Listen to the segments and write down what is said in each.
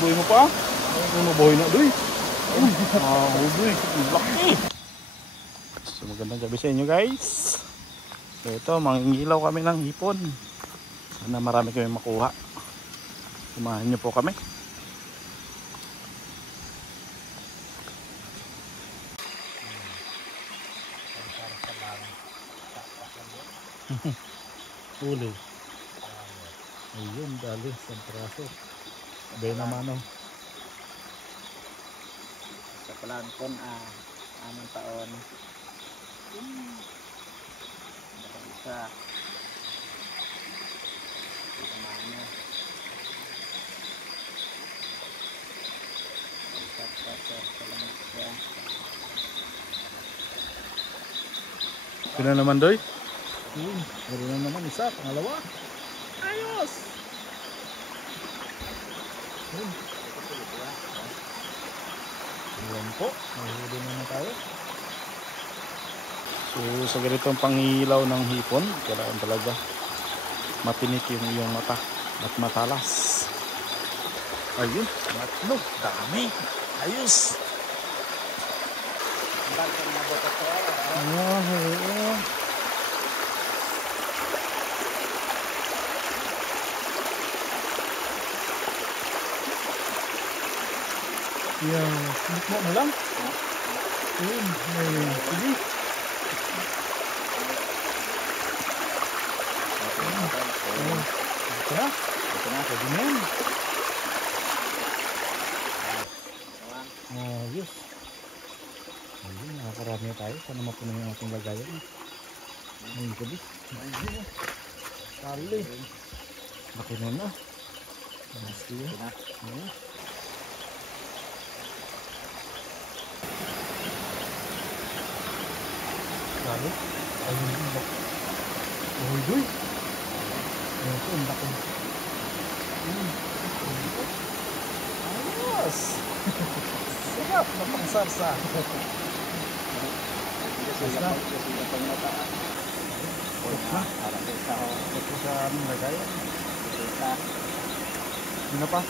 Buhay mo pa? Ano buhay na doy? Buhay. Laki. So magandang gabi sa inyo guys. So ito, mangingilaw kami ng hipon. Sana marami kami makuha. Samahan niyo po kami. Uli. Ayun, dali sa praso. Bay naman oh. Sa plankton, 6 taon. Isa. Ito naman. Sino naman doy? Meron na naman isa, pangalawa. Ayos! Ayan po, mahuli naman tayo. So sa ganitong panghilaw ng hipon, kailangan talaga matinik yung iyong mata at matalas. Ayun, matlo, dami. Ayos! Yan, sinikmo mo lang. Ayun, ayun, sige. Ito na, pwede na yan. Ayos. Ayun, nakakarami na tayo. Sana mapuno yung ating lagayan. Ayun, gabi. Ayun, kali. Laki na na. Ayun, ayun. Kali. Ayun, laki. Uy, doy. Ayun po, ang laki. Ayos. Sarap na pangsarsa. Sarap. Ito sa aming lagayan. Ano pa?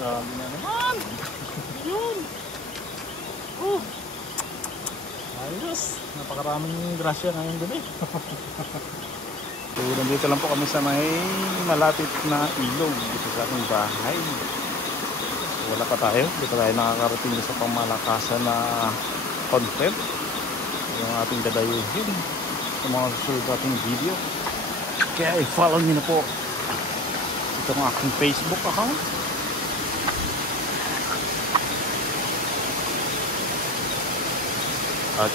Dami na naman. Yun. Ayos. Napakaraming grasya ngayong gabi. So nandito lang po kami sa may malapit na ilog dito sa ating bahay. Wala pa tayo. Dito tayo nakakarating sa pangmalakasan na content. Yung ating dadayuhin sa mga susunod ating video. Kaya i-follow nyo na po itong aking Facebook account. At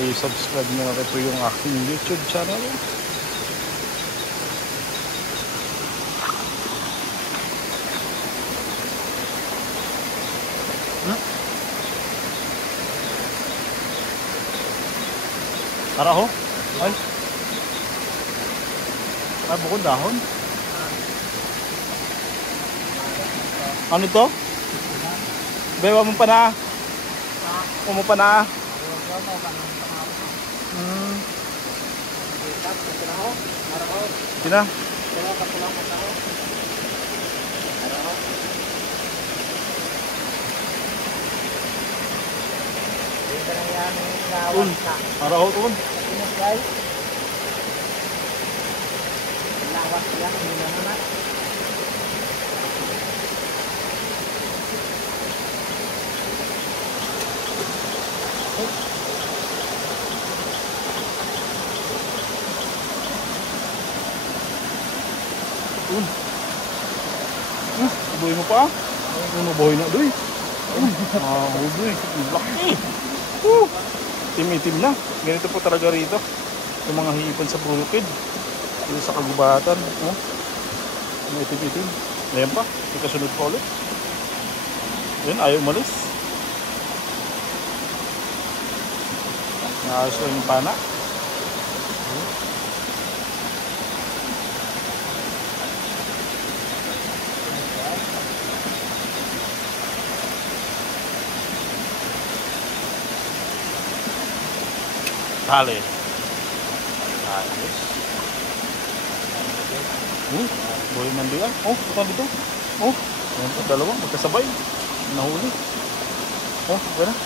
i-subscribe nyo na po yung aking YouTube channel. Tara ho. Ay. Ay, bukod dahon. Ano ito? Bewa mo pa na. Umupa na. Sina? Un, araw un. Lawas yan, hindi na naman. Un. Buhay mo pa? Ano buhay na doy? Doy. Laki. Itim-itim na. Ganito po talaga rito. Yung mga hipon sa bukid. Dito sa kagubatan. May itim-itim. Ayan pa. Ikasunod pa ulit. Ayan, ayaw umalis. Naayos lang yung pana. Tali. Ayos. Buhay man diyan. Ito dito. Ayan po, dalawa. Magkasabay. Nahuli. Wala.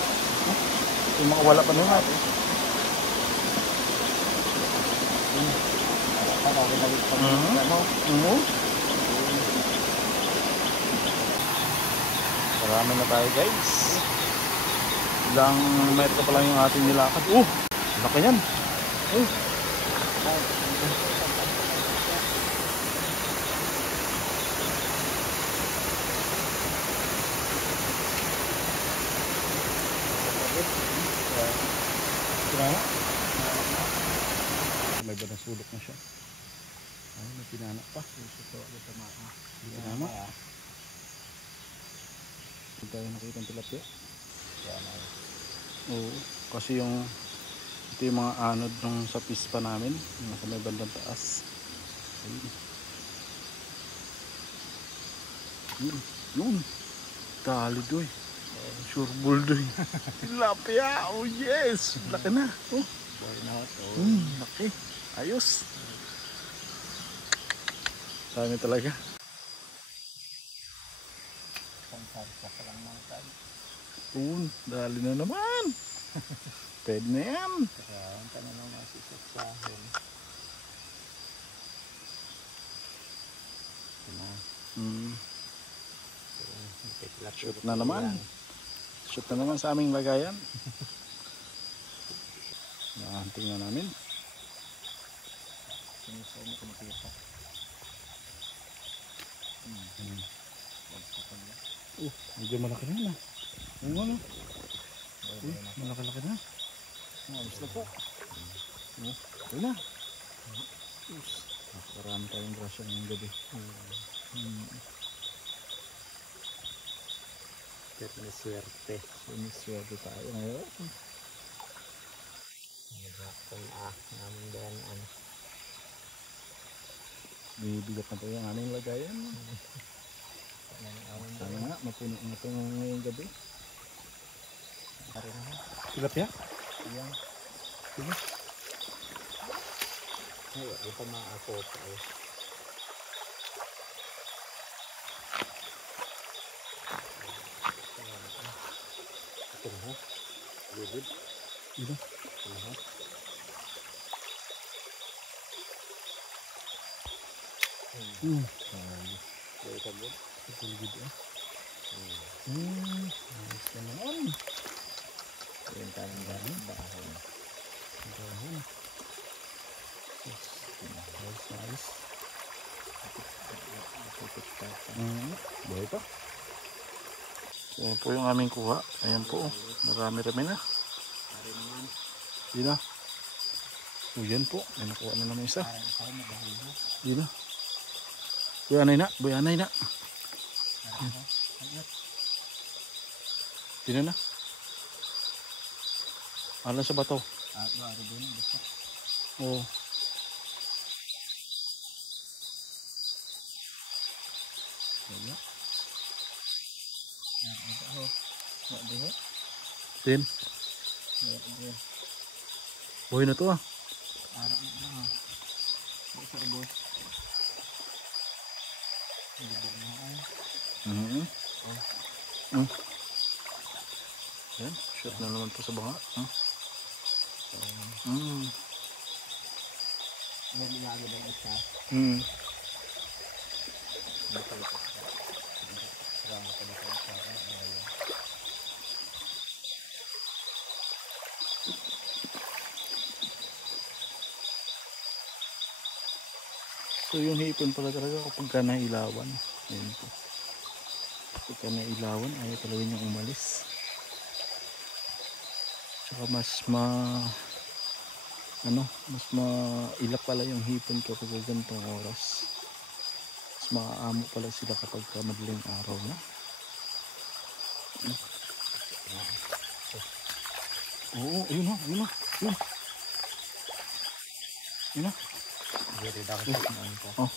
Yung mga wala pa naman. Marami na tayo guys. Ilang metro pa lang yung ating nilakad. Laki yan. May ba sulok na siya? Ay, may pinanak pa. Pinama. Hindi tayo nakita ng tilapia. Oo, kasi yung ito yung mga anod nung sa pispa namin. Nasa may bandang taas. Yun. Tali doy. Sure bull doy. Tilapia. Oh yes. Laki na. Laki. Ayos. Dami talaga. Dali na naman. Pwede na yan. Ang tanong ng mga sisaksahin. Shoot na naman. Shoot na naman sa aming lagayan. Tingnan namin. Medyo malaki na yan. Malaki-laki na. Ayos na po. Ayun na. Marami tayong grasya ngayong gabi. Swerte. Sumiswerte tayo ngayon. Namin din Bibigat na po yung aming lagayan. Sana nga, mapuno na ito ngayong gabi. Tilapia? Ayan. Sige. Ay, ito maako pa eh. Ito na ha. Gilid. Ito. Ito na ha. Ito na ha. Ito ligid eh. Ayos na naman. Ayan tayong dahon. Dahon. Ayos. Buhay pa. Ayan po yung aming kuha. Ayan po. Marami-rami na. Yun na. Yan po. May nakuha na naman isa. Yun na. Buyanay na. Yun na. Alam sa bato. Oo. Wala. Din. Buhay na to ah. Araw na lang. Sa ubos. Libog na ay. Yan, shoot na naman po sa banga. Yan ilagay lang isa. So yung hipon pala talaga kapag ka nailawan. Ayan po. Kapag ka nailawan ayaw talaga niyang umalis. Tsaka mas mailap pala yung hipon kapag ganitong oras. Mas maaamo pala sila kapag madaling araw na. Oo, ayun na. Yun na. Jadi daw sa ano po. Oh.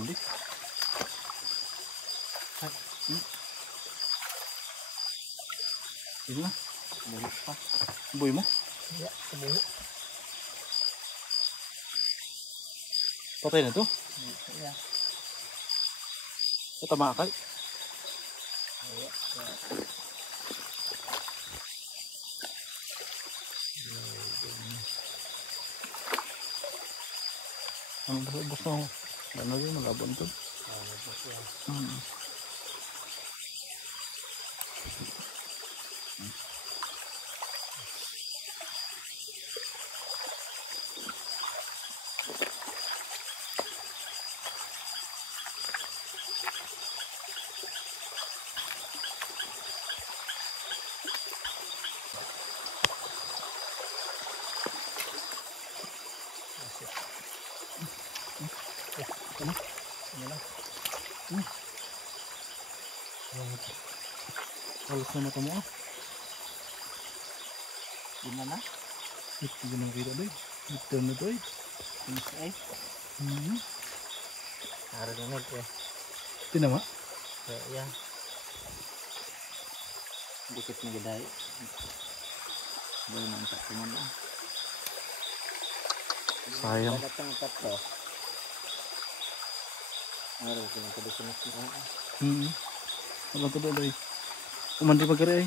Ulit. Yun na. Ulit pa. Buhay mo? Ya, kebuhi. Patay na to? Ya. Tama ka? Ya. Ano ba sa bus mo? Ano rin, malabon to? Halos na mata mo ah. Gimana? Ito yun ang kita doy. Ito na doy. Ini ay. Harus na ko. Tinama? Ya. Dikit na giday. Bayo nang takman na. Sayang. Datang tatlo. Harus na kadusunod na. Ano to doy? Umandi pagkari ay.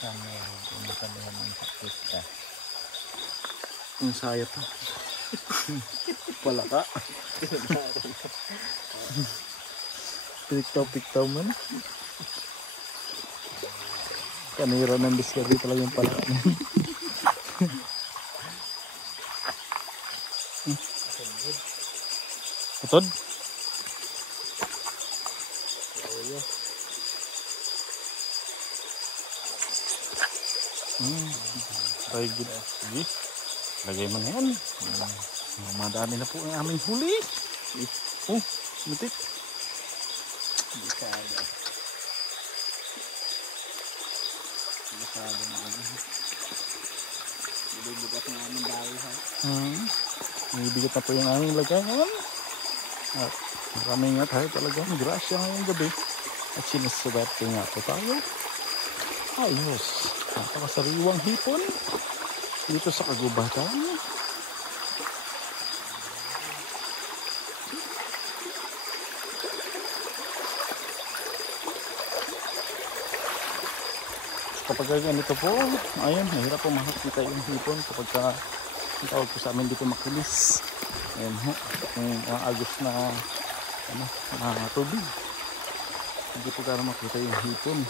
Kami bukan dengan sakit dah. Ang saya to. Pala ka. Piktaw man. Kanira ng diskarte talaga yung pala. Utod? Very good. Sige. Lagay mo na yan. Madami na po ang aming huli. Oh, mutik. Bisado na ano. Bibigat na aming bawi ha. Bibigat na po yung aming lagayan. At maraming nga tayo talagang grasya ngayong gabi. At sinasabate nga po tayo. Ayos. Napakasariwang hipon. Dito sa kagubatan. Kapag ganito po, ayun, mahirap po makakita yung hipon kapag tawag po sa amin dito makilis. Ayun ho, yung agos na tubig. Hindi po para makita yung hipon.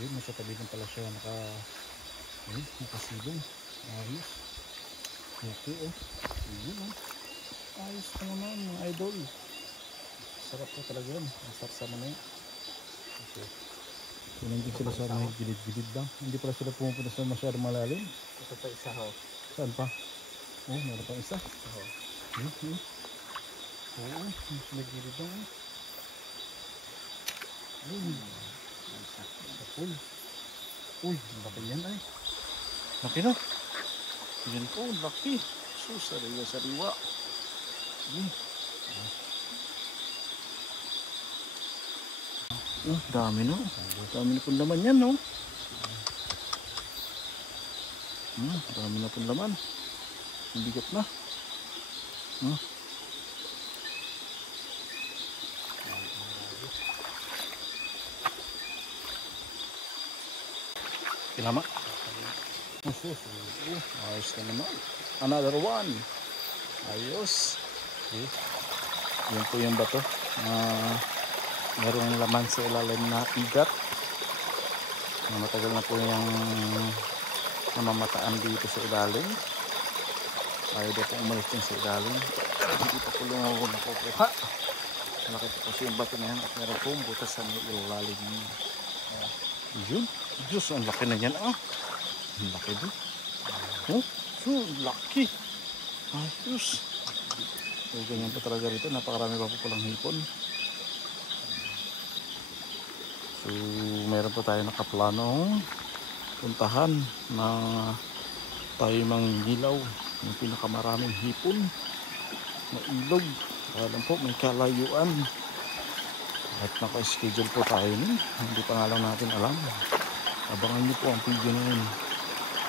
Ayun, nasa tabi ng pala siya nakasilong. Ayos. Okay, oh. Ayun, oh. Ayos na naman, mga idol. Sarap po talaga yan. Ang sarsama na yun. Okay. So, nandun sila sa may gilid-gilid lang. Hindi pala sila pumupunta sa masyadong malalim. Ito pa isa ho. Saan pa? Oh, meron pa isa. Oo. Oo, may gilid lang. Ayun. Sa pool. Uy, laki yan ay. Laki na. Yan po, laki. So, sariwa-sariwa. Dami na. Dami na pong laman yan, no? Dami na pong laman. Bigat na. Kinama. Ayos na naman. Another one. Ayos. Okay. Yan po yung bato. Merong laman sa ilalim na igat. Matagal na po yung namamataan dito sa ilalim. Ayaw daw po umalis din sa ilalim. Hindi pa po lang ako nakukuha. Malaki po kasi yung bato na yan at meron pong butas sa ilalim niya. Yun. Diyos, ang laki na yan ah. Ang laki din. Oh, so laki. Ayos. So ganyan pa talaga rito. Napakarami pa po palang hipon. So meron po tayo nakaplanong puntahan na tayo manggilaw yung pinakamaraming hipon na ilog. Alam po may kalayuan at naka-schedule po tayo nun. Hindi pa nga lang natin alam. Abangan niyo po ang video na yun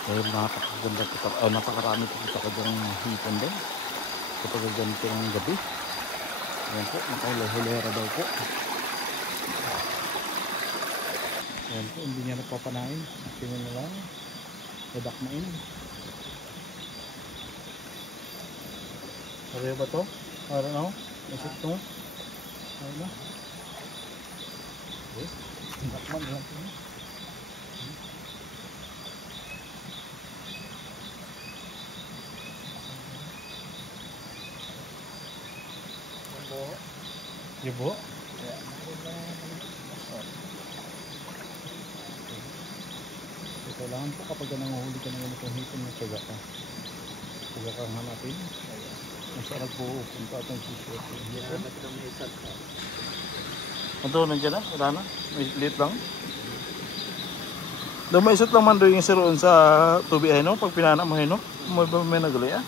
dahil napakaganda po, napakarami po talagang hipon doon kapag ganito ng gabi. Ayan po, nakahulera daw po. Ayan po, hindi niya nagpapanain. Tingnan na lang. Dadakmain. Sabi ba to? I don't know. Is it to? I don't know. Okay. Dakman lang po. Yung buho? Kailangan po kapag nanguhuli ka ng ganitong hipon na tiyaga ka. Tiyaga kang hanapin. Kung saan nagpupunta at nagsusuot yung hipon. Ito, nandiyan na? Wala na? May liit lang? Doon may isat lang man doon yung siroon sa tubi ay no? Pag pinana mo ay no? May naguloy ah?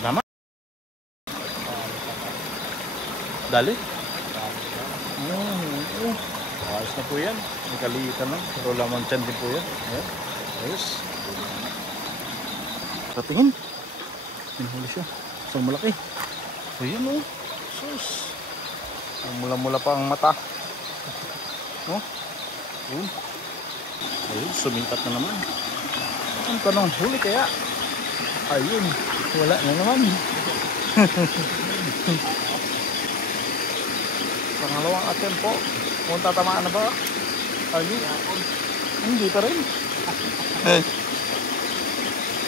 Tama? Dali? Ayos na po yan. May kaliitan lang. Pero lamang tiyan din po yan. Ayan. Ayos. Patingin. Pinahuli siya. Isang malaki. Ayan o. Sus. Mula-mula pa ang mata. Oh. Ayun. Ayun. Sumikat na naman. Ang tanong. Huli kaya? Ayun. Wala na naman. Pangalawang attempt po. Kung tatamaan na ba? Ayun. Hindi pa rin.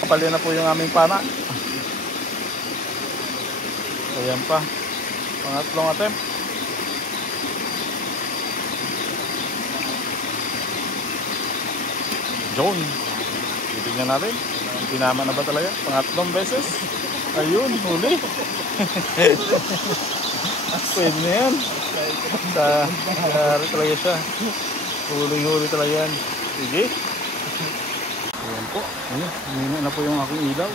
Kapali na po yung aming pana. Ayan pa. Pangatlong attempt. John. Titignan natin. Tinama na ba talaga? Pangatlong beses. Ayun, huli. Pwede na yan. Dari talaga siya. Huling-huli talaga yan. Sige. Ayan po. Ayun, humina na po yung aking ilaw.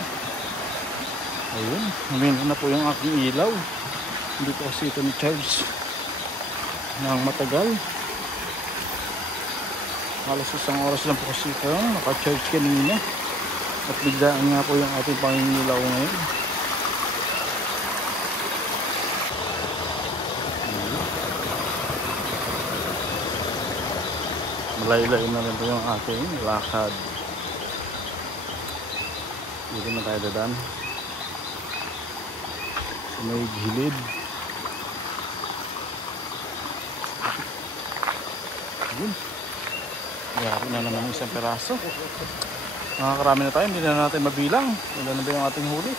Ayun, humina na po yung aking ilaw. Hindi po kasi ito ni-charge ng matagal. Halos isang oras lang po kasi ito. Naka-charge kanina. At biglaan nga po yung ating pangingilaw ngayon. Layo-layo na rin po yung ating lakad. Dito na tayo dadaan. So, may gilid. Yun. Mayroon na naman isang peraso. Nakakarami na tayo, hindi na natin mabilang. Wala na ba yung ating huli?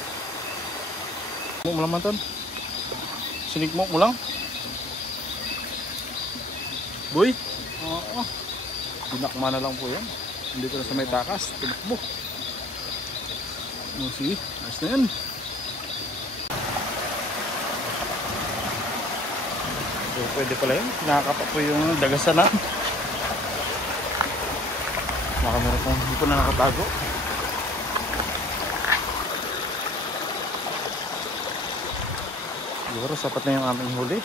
Sinig mo lang man ton. Sinig mo lang. Boy. Oo. Binakma na lang po yan. Hindi ko na sa may takas. Tinakbo. Sige, ayos na yan. So, pwede pala yun. Nakakapa po yung dagasan na. Baka meron pong hindi po na nakatago. Siguro sapat na yung aming huli.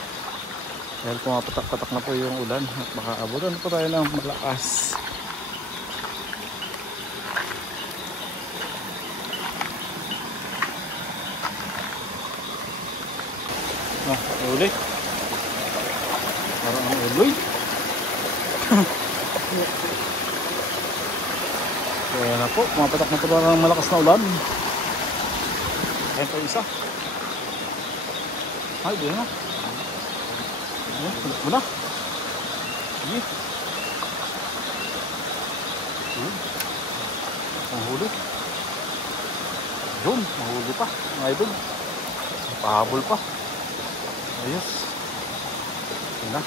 Dahil pumapatak-patak na po yung ulan. At baka abutan po tayo ng malakas. Uli. Parang ang uloy. Kaya na po, mapatak na po ng malakas na ulan. Ayan po isa. Ay, di na. Ayan, tulak mo na. Sige. Ang huli. Yun, mahuli pa. Mga idol. Pahabol pa. Ayos. Ayan na.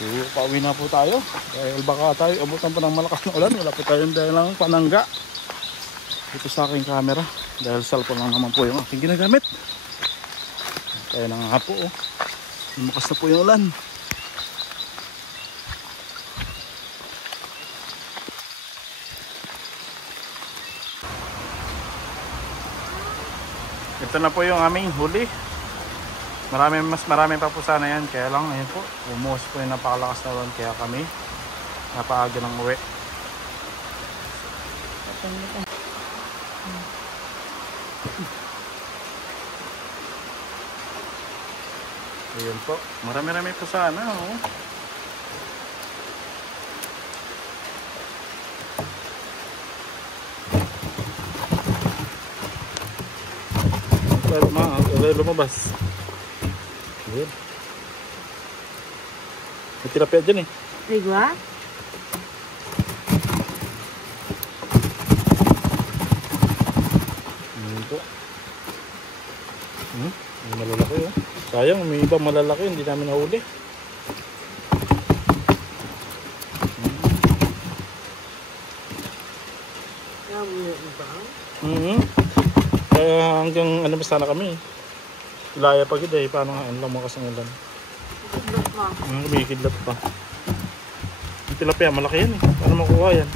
So, pauwi na po tayo. Dahil baka tayo abutan pa ng malakas na ulan. Wala po tayong dahilang panangga dito sa aking camera. Dahil cellphone lang naman po yung aking ginagamit. Kaya na nga po. Lumakas na po yung ulan. Ito na po yung aming huli. Mas marami pa po sana yan. Kaya lang, ayun po. Umuwas po yung napakalakas na ulan. Kaya kami napaaga ng uwi. Ayun po. Marami-rami po sana. Oh. Lumabas. Ayun. May tilapia dyan eh. Rigwa? Ayun po. May malalaki oh. Sayang, may iba malalaki. Hindi namin nahuli. Kaya hanggang ano ba sana kami. Ilaya pa gid eh. Paano nga ang lumakas ng ulan. Kumikidlat pa. Yung tilapia, malaki yan eh. Paano makuha yan?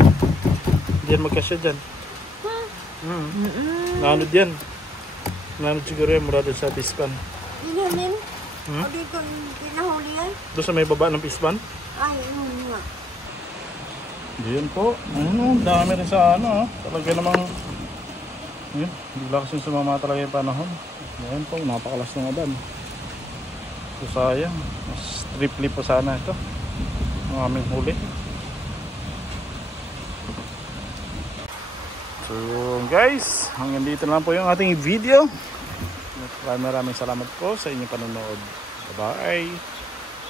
Hindi yan magkasya dyan. Naanod yan. Naanod siguro yan mula doon sa pispan. Ilanin? O dito pinahuli yan? Doon sa may baba ng pispan? Ay, yun nga. Diyan po. Dami rin sa ano. Talaga namang yun, bigla kasi sumama talaga yung panahon. Ngayon po, napakalas ng ulan. So sayang, mas triply po sana ito ang aming huli. So guys, hanggang dito na lang po yung ating video. Maraming salamat po sa inyong panonood. Bye bye.